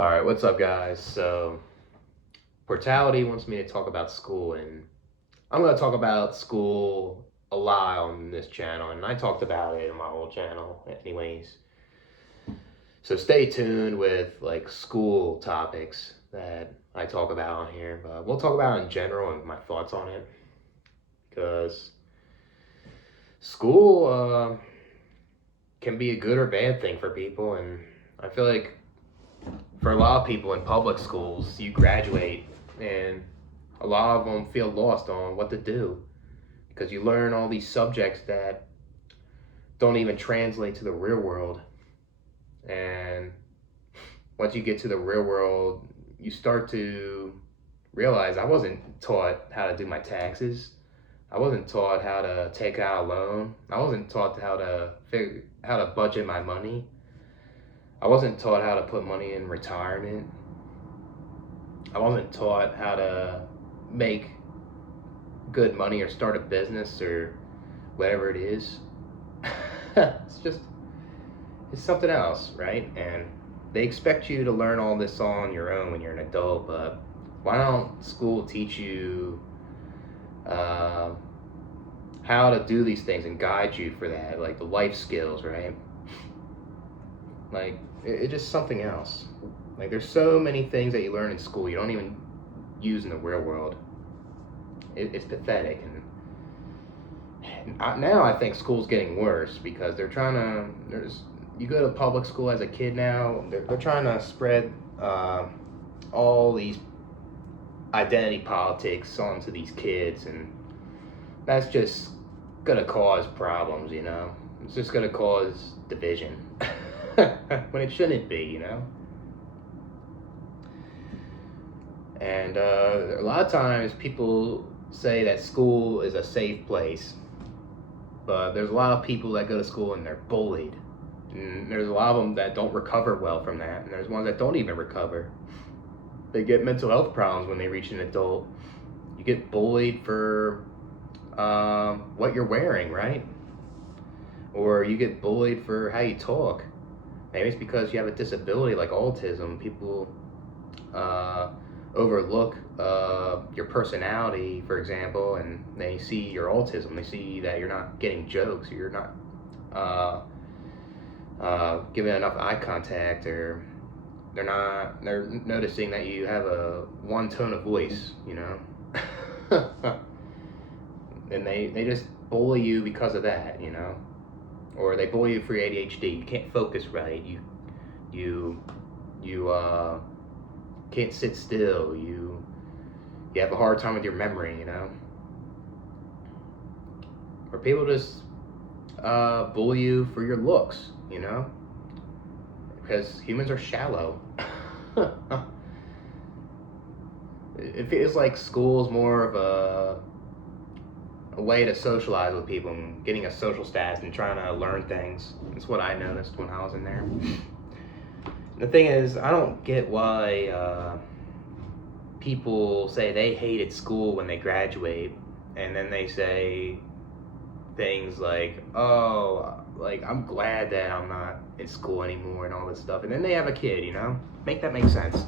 All right, what's up, guys? So, Portality wants me to talk about school, and I'm going to talk about school a lot on this channel, and I talked about it in my old channel, anyways. So, stay tuned with like school topics that I talk about on here, but we'll talk about it in general and my thoughts on it because school can be a good or bad thing for people, and I feel like for a lot of people in public schools, you graduate and a lot of them feel lost on what to do because you learn all these subjects that don't even translate to the real world. And once you get to the real world, you start to realize I wasn't taught how to do my taxes. I wasn't taught how to take out a loan. I wasn't taught how to budget my money. I wasn't taught how to put money in retirement. I wasn't taught how to make good money or start a business or whatever it is. It's something else, right? And they expect you to learn all this on your own when you're an adult, but why don't school teach you how to do these things and guide you for that, like the life skills, right? Like, it's just something else. Like, there's so many things that you learn in school you don't even use in the real world. It's pathetic. And now I think school's getting worse because they're trying to. You go to public school as a kid now. They're trying to spread all these identity politics onto these kids, and that's just gonna cause problems. It's just gonna cause division when it shouldn't be. And a lot of times people say that school is a safe place, but there's a lot of people that go to school and they're bullied. And there's a lot of them that don't recover well from that, and there's ones that don't even recover. They get mental health problems when they reach an adult. You get bullied for what you're wearing, right? Or you get bullied for how you talk. Maybe it's because you have a disability like autism. People overlook your personality, for example, and they see your autism. They see that you're not getting jokes, or you're not giving enough eye contact, or they're noticing that you have a one tone of voice, and they just bully you because of that, or they bully you for your ADHD. You can't focus right. You can't sit still. You have a hard time with your memory, Or people just bully you for your looks, because humans are shallow. It feels like school's more of a way to socialize with people and getting a social status and trying to learn things. That's what I noticed when I was in there. The thing is, I don't get why people say they hated school when they graduate, and then they say things like, oh, like, I'm glad that I'm not in school anymore and all this stuff, and then they have a kid, Make that make sense.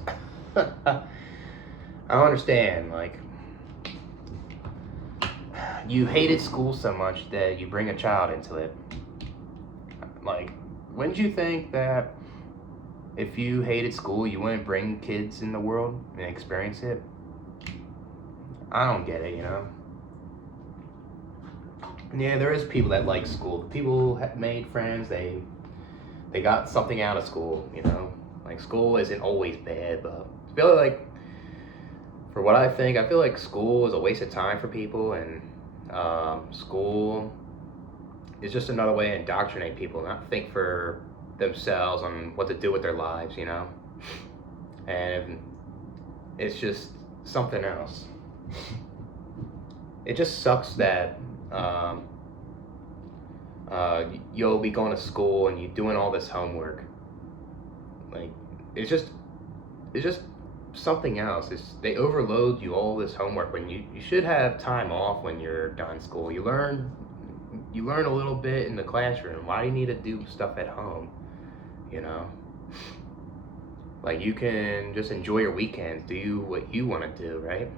I don't understand, like, you hated school so much that you bring a child into it. Like, wouldn't you think that if you hated school, you wouldn't bring kids in the world and experience it? I don't get it, Yeah, there is people that like school. People have made friends. They got something out of school, Like, school isn't always bad, but I feel like, for what I think, I feel like school is a waste of time for people, and school is just another way to indoctrinate people, not think for themselves on what to do with their lives, And it's just something else. It just sucks that you'll be going to school and you doing all this homework. Like, it's just something else. They overload you all this homework when you should have time off when you're done school. You learn a little bit in the classroom. Why do you need to do stuff at home? Like, you can just enjoy your weekends, do what you want to do, right?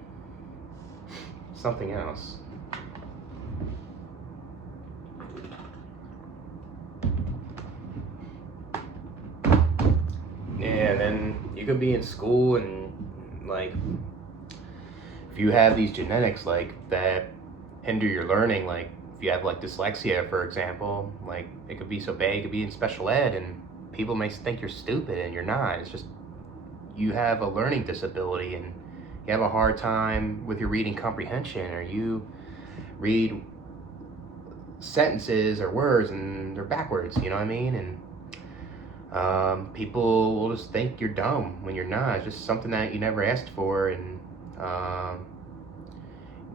Something else. Yeah, and then you could be in school and, like, if you have these genetics, like, that hinder your learning, like, if you have, like, dyslexia, for example, like, it could be so bad you could be in special ed and people may think you're stupid and you're not. It's just you have a learning disability and you have a hard time with your reading comprehension, or you read sentences or words and they're backwards, you know what I mean? And people will just think you're dumb when you're not. It's just something that you never asked for, and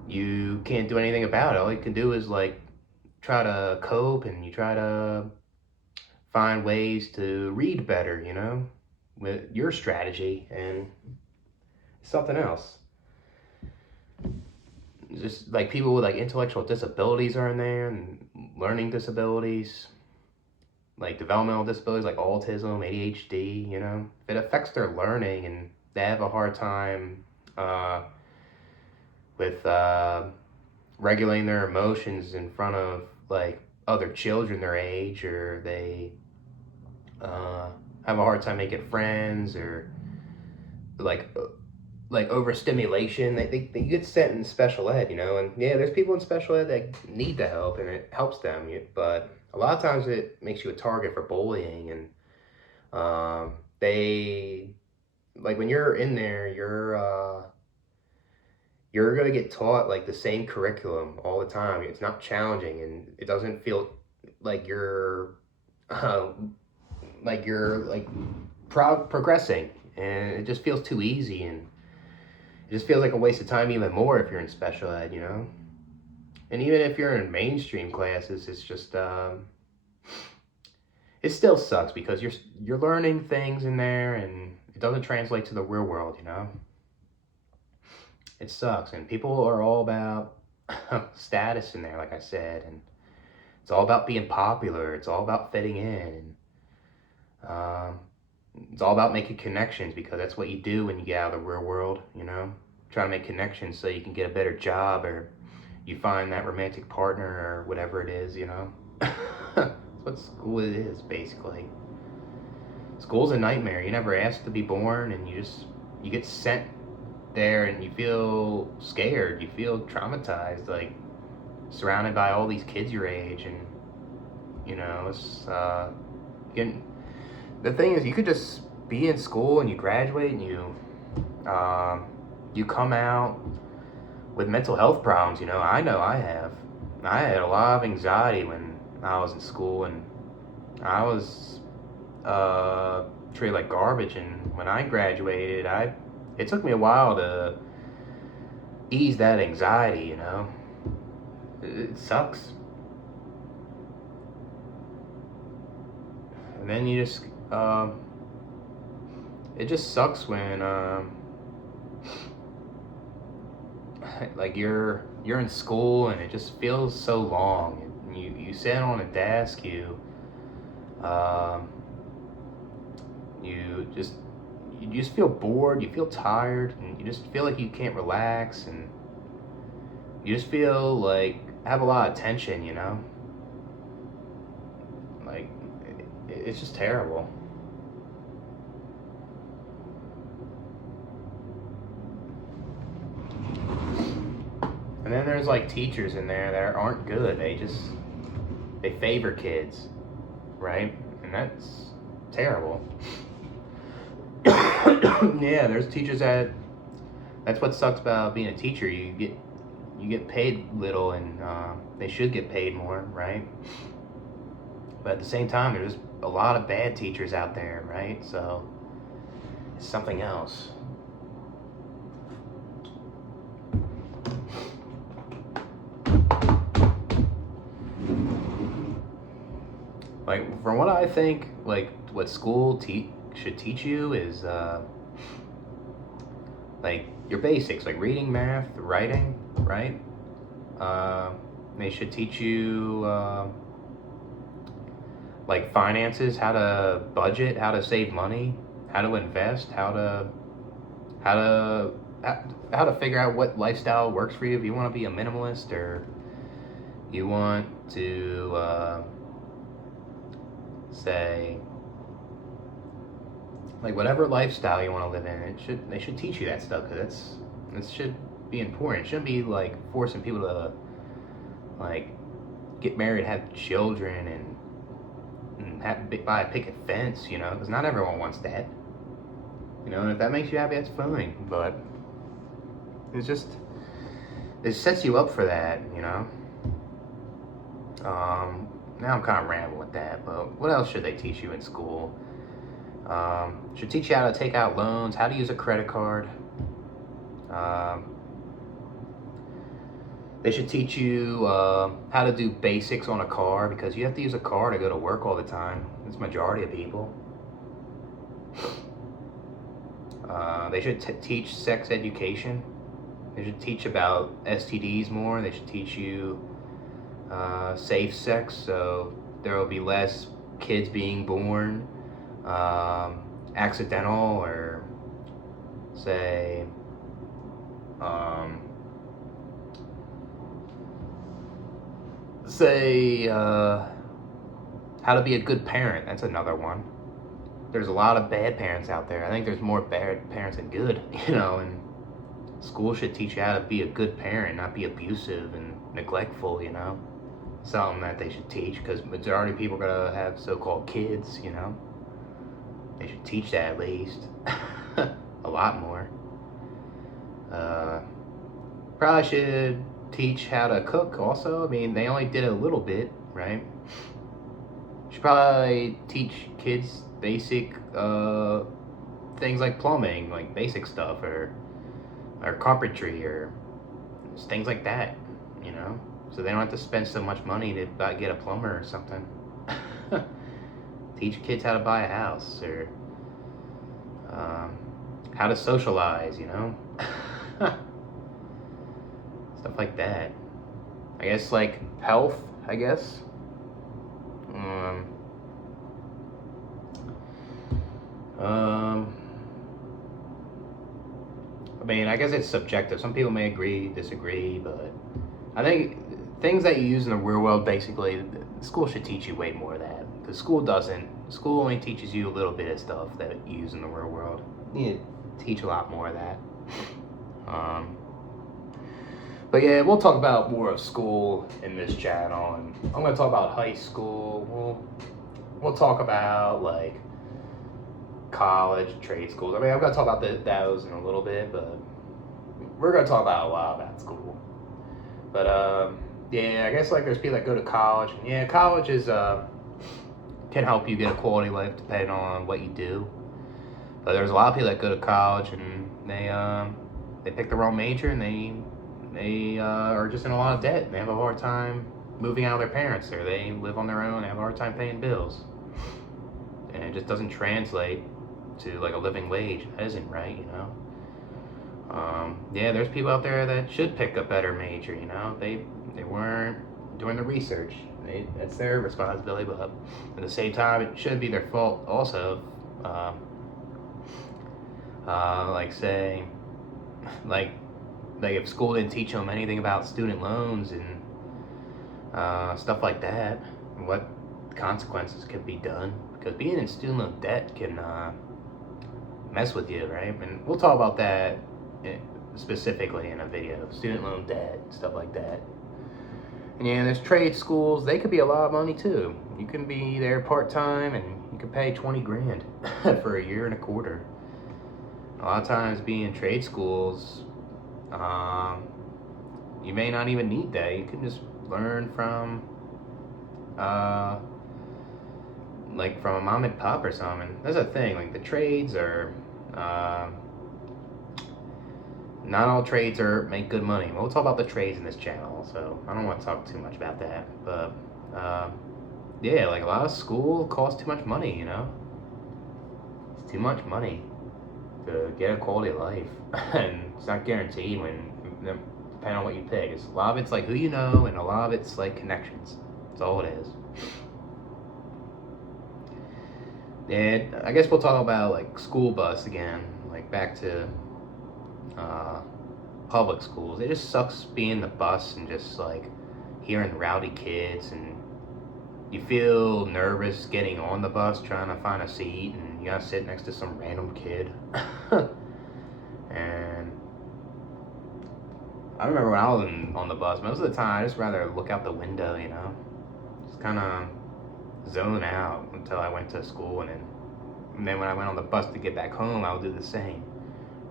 you can't do anything about it. All you can do is, like, try to cope, and you try to find ways to read better, you know, with your strategy, and something else. Just like people with, like, intellectual disabilities are in there, and learning disabilities, like developmental disabilities like autism, ADHD, you know, if it affects their learning and they have a hard time with regulating their emotions in front of, like, other children their age, or they have a hard time making friends, or like overstimulation, they get sent in special ed, you know. And yeah, there's people in special ed that need the help and it helps them, but a lot of times it makes you a target for bullying. And they, like, when you're in there, you're gonna get taught, like, the same curriculum all the time. It's not challenging, and it doesn't feel like uh, you're progressing, and it just feels too easy, and it just feels like a waste of time even more if you're in special ed, you know? And even if you're in mainstream classes, it's just, it still sucks because you're learning things in there and it doesn't translate to the real world, you know? It sucks. And people are all about status in there, like I said, and it's all about being popular. It's all about fitting in, and it's all about making connections, because that's what you do when you get out of the real world, you know? Try to make connections so you can get a better job, or you find that romantic partner, or whatever it is, you know? That's what school is, basically. School's a nightmare. You never asked to be born, and you get sent there, and you feel scared. You feel traumatized, like, surrounded by all these kids your age, and, you know, it's, getting, the thing is, you could just be in school and you graduate and you come out with mental health problems. You know I have. I had a lot of anxiety when I was in school, and I was treated like garbage. And when I graduated, it took me a while to ease that anxiety. You know, it sucks. And then you just it just sucks when like you're in school and it just feels so long. You sit on a desk, um, you just feel bored, you feel tired, and you just feel like you can't relax, and you just feel like have a lot of tension, you know? Like, it's just terrible. And then there's, like, teachers in there that aren't good. They favor kids, right? And that's terrible. Yeah, there's teachers that's what sucks about being a teacher. You get paid little, and they should get paid more, right? But at the same time, there's a lot of bad teachers out there, right? So it's something else. Like, from what I think, like, what school should teach you is like, your basics, like reading, math, writing, right? Uh, they should teach you like finances, how to budget, how to save money, how to invest, how to how to figure out what lifestyle works for you. If you want to be a minimalist, or you want to say, like, whatever lifestyle you want to live in, they should teach you that stuff, because it should be important. It shouldn't be like forcing people to like get married, have children, and buy a picket fence, because not everyone wants that. And if that makes you happy, that's fine. But it sets you up for that. Now I'm kind of rambling with that, but what else should they teach you in school? Should teach you how to take out loans, how to use a credit card. They should teach you how to do basics on a car, because you have to use a car to go to work all the time. That's the majority of people. They should teach sex education. They should teach about STDs more. They should teach you safe sex, so there will be less kids being born accidental, or say how to be a good parent. That's another one. There's a lot of bad parents out there. I think there's more bad parents than good, and school should teach you how to be a good parent, not be abusive and neglectful, Something that they should teach, because majority of people are going to have so-called kids, They should teach that at least. A lot more. Probably should teach how to cook also. I mean, they only did it a little bit, right? Should probably teach kids basic things like plumbing, like basic stuff, or carpentry, or things like that, so they don't have to spend so much money to get a plumber or something. Teach kids how to buy a house, or how to socialize, stuff like that. I guess, like, health, I guess. I mean, I guess it's subjective. Some people may agree, disagree, but I think things that you use in the real world, basically, school should teach you way more of that. Because school doesn't. School only teaches you a little bit of stuff that you use in the real world. You need to teach a lot more of that. But yeah, we'll talk about more of school in this channel, and I'm going to talk about high school. We'll talk about, like, college, trade schools. I mean, I'm going to talk about those in a little bit, but we're going to talk about a lot about school. But, yeah, I guess, like, there's people that go to college, and yeah, college is, can help you get a quality life depending on what you do. But there's a lot of people that go to college, and they pick the wrong major, and they are just in a lot of debt. They have a hard time moving out of their parents, or they live on their own and have a hard time paying bills. And it just doesn't translate to, like, a living wage. That isn't right, Yeah, there's people out there that should pick a better major, They weren't doing the research. That's their responsibility, but at the same time, it shouldn't be their fault also. Like, say, like if school didn't teach them anything about student loans and stuff like that, what consequences could be done, because being in student loan debt can mess with you, right? And we'll talk about that specifically in a video. Student loan debt, stuff like that. And yeah, there's trade schools. They could be a lot of money too. You can be there part-time, and you can pay 20 grand for a year and a quarter. A lot of times being in trade schools, you may not even need that. You can just learn from like from a mom and pop or something. That's a thing. Like, the trades are not all trades make good money. We'll talk about the trades in this channel, so I don't want to talk too much about that. But yeah, like, a lot of school costs too much money. It's too much money to get a quality of life, and it's not guaranteed depending on what you pick. A lot of it's like who you know, and a lot of it's like connections. That's all it is. And I guess we'll talk about like school bus again, like back to uh, public schools. It just sucks being the bus and just like hearing rowdy kids, and you feel nervous getting on the bus trying to find a seat, and you gotta sit next to some random kid. And I remember when I was on the bus, most of the time I just rather look out the window, just kind of zone out until I went to school, and then when I went on the bus to get back home, I would do the same,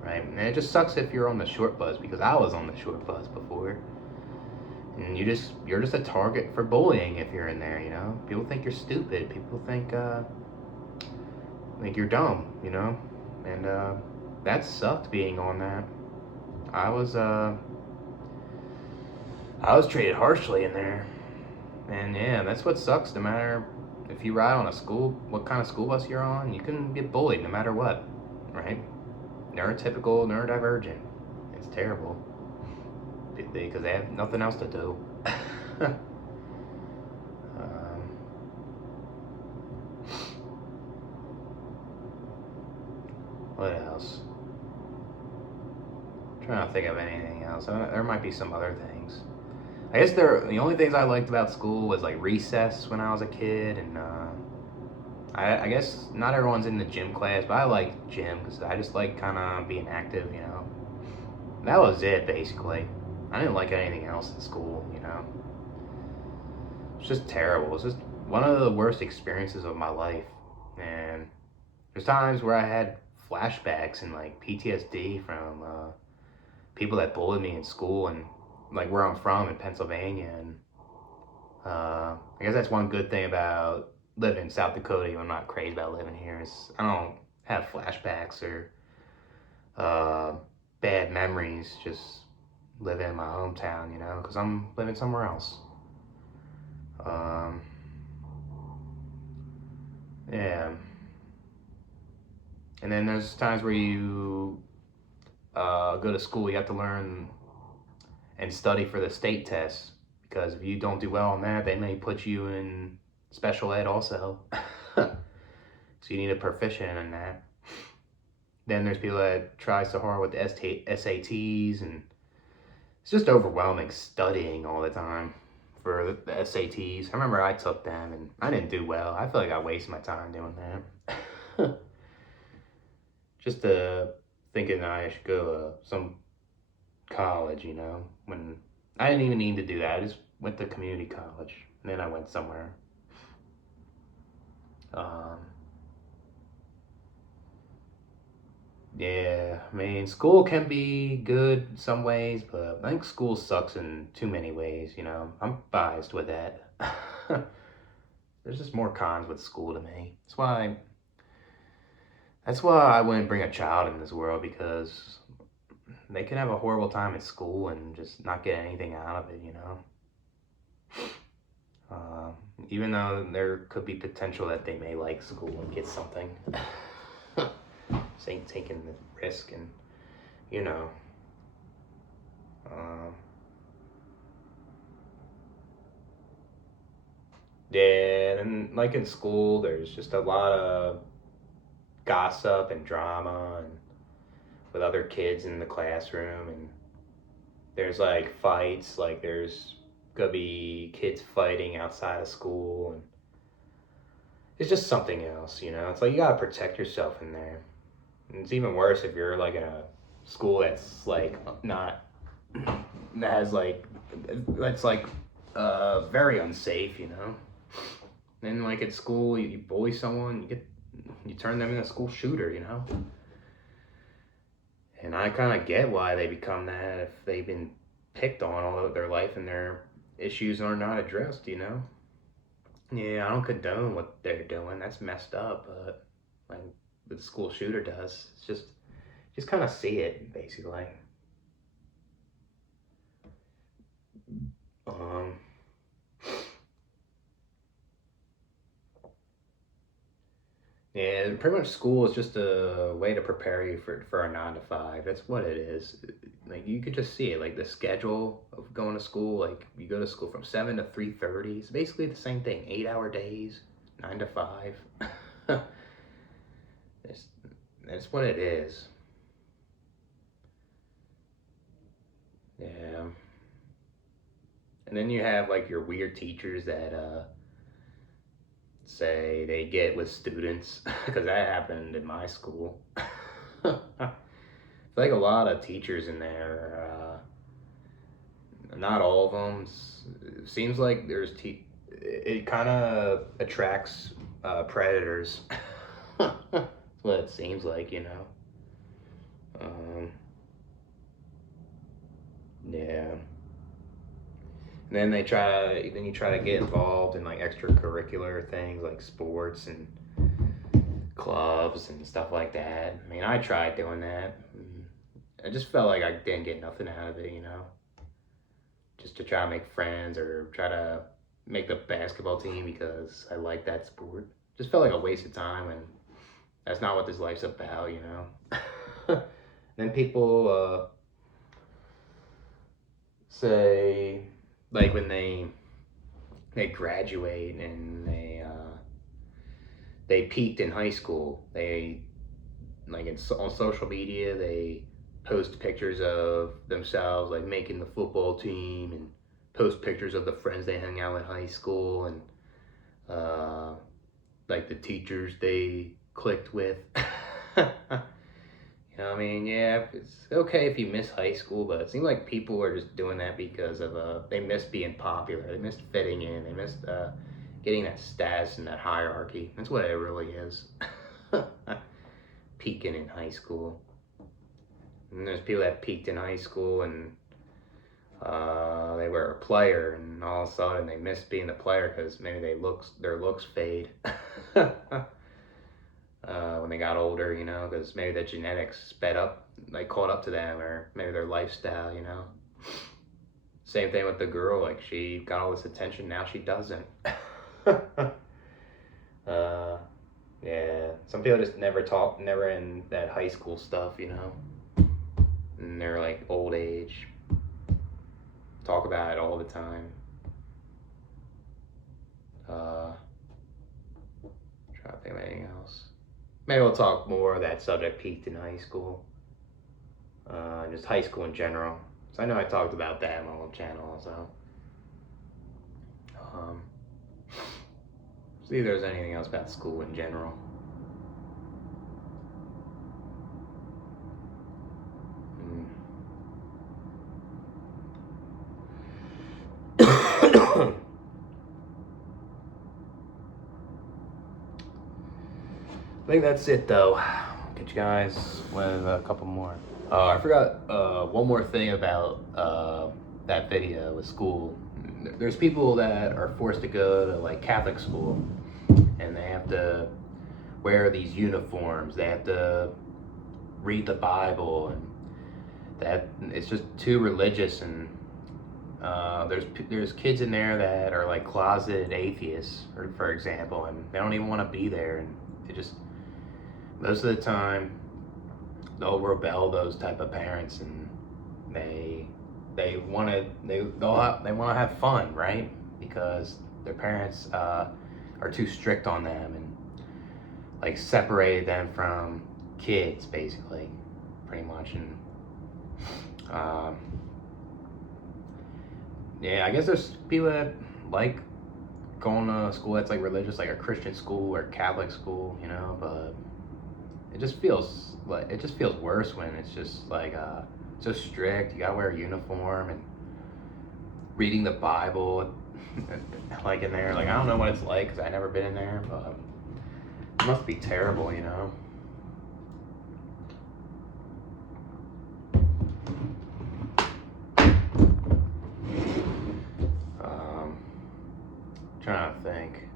right? And it just sucks if you're on the short bus, because I was on the short bus before, and you're just a target for bullying if you're in there. People think you're stupid. People think you're dumb, and that sucked being on that. I was treated harshly in there, and yeah, that's what sucks. No matter if you ride on what kind of school bus you're on, you can get bullied no matter what, right? Neurotypical, neurodivergent. It's terrible because they have nothing else to do. What else? I'm trying to think of anything else. There might be some other things. I guess the only things I liked about school was like recess when I was a kid, and I guess not everyone's in the gym class, but I like gym because I just like kind of being active. That was it basically. I didn't like anything else in school. It's just terrible. It's just one of the worst experiences of my life, and there's times where I had flashbacks and like PTSD from people that bullied me in school, and like where I'm from in Pennsylvania. And I guess that's one good thing about living in South Dakota. I'm not crazy about living here. Is I don't have flashbacks or bad memories. Just living in my hometown, because I'm living somewhere else. Yeah. And then there's times where you go to school, you have to learn and study for the state tests, because if you don't do well on that, they may put you in special ed also. So you need a proficient in that. Then there's people that try so hard with the SATs, and it's just overwhelming studying all the time for the SATs. I remember I took them and I didn't do well. I feel like I wasted my time doing that. Just thinking I should go to some college, when I didn't even need to do that. I just went to community college, and then I went somewhere. Yeah, I mean, school can be good in some ways, but I think school sucks in too many ways, I'm biased with that. There's just more cons with school to me. That's why I wouldn't bring a child in this world, because they can have a horrible time at school and just not get anything out of it, even though there could be potential that they may like school and get something. Saying taking the risk, and yeah, and like in school, there's just a lot of gossip and drama, and with other kids in the classroom, and there's like fights, like there's gonna be kids fighting outside of school, and it's just something else. It's like you gotta protect yourself in there. And it's even worse if you're like in a school that's like not that has like that's like very unsafe. Then like at school, you bully someone, you turn them into a school shooter. And I kind of get why they become that if they've been picked on all of their life and their issues are not addressed. Yeah, I don't condone what they're doing. That's messed up, but like the school shooter does. It's just kind of see it basically. Um, yeah, pretty much school is just a way to prepare you for a 9 to 5. That's what it is. Like you could just see it, like the schedule of going to school. Like you go to school from 7 to 3:30. It's basically the same thing. 8-hour days, 9 to 5. That's what it is. Yeah. And then you have like your weird teachers that say they get with students, because that happened in my school. Like a lot of teachers in there, not all of them. Seems like it kind of attracts predators. That's what it seems like, you know. Yeah. And then you try to get involved in like extracurricular things like sports and clubs and stuff like that. I mean, I tried doing that. I just felt like I didn't get nothing out of it, you know. Just to try to make friends or try to make the basketball team because I like that sport. Just felt like a waste of time, and that's not what this life's about, you know. Then people say, like, when they graduate and they peaked in high school, they like on social media they post pictures of themselves like making the football team and post pictures of the friends they hung out in high school and like the teachers they clicked with. You know, I mean, yeah, it's okay if you miss high school, but it seems like people are just doing that because of they miss being popular, they missed fitting in, they missed getting that status and that hierarchy. That's what it really is. Peaking in high school. And there's people that peaked in high school and they were a player, and all of a sudden they missed being the player because maybe their looks fade. When they got older, you know, because maybe the genetics sped up, like caught up to them, or maybe their lifestyle, you know. Same thing with the girl, like she got all this attention, now she doesn't. Yeah, some people just never in that high school stuff, you know. And they're like old age, talk about it all the time. Trying to think of anything else. Maybe we'll talk more of that subject peaked in high school. Just high school in general. So I know I talked about that on my old channel, so. See if there's anything else about school in general. I think that's it though. Get you guys with a couple more. I forgot one more thing about that video with school. There's people that are forced to go to like Catholic school, and they have to wear these uniforms. They have to read the Bible, and that it's just too religious. And there's kids in there that are like closet atheists, for example, and they don't even want to be there, and they just most of the time they'll rebel, those type of parents, and they want to have fun, right? Because their parents are too strict on them and like separated them from kids, basically, pretty much. And yeah, I guess there's people that like going to school that's like religious, like a Christian school or Catholic school, you know, but it just feels worse when it's just like so strict. You gotta wear a uniform and reading the Bible, like in there. Like I don't know what it's like because I never been in there, but it must be terrible, you know. Trying to think.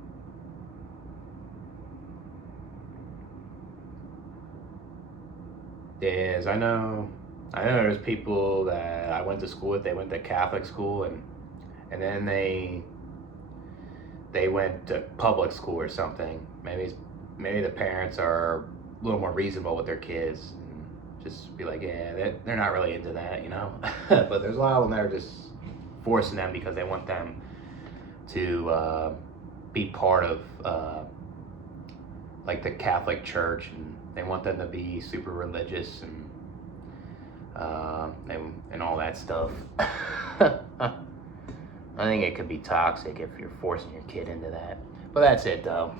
Yes, I know there's people that I went to school with, they went to Catholic school, and then they went to public school or something. Maybe the parents are a little more reasonable with their kids and just be like, yeah, they're not really into that, you know. But there's a lot of them that are just forcing them because they want them to be part of like the Catholic Church, and They want them to be super religious and all that stuff. I think it could be toxic if you're forcing your kid into that. But that's it, though.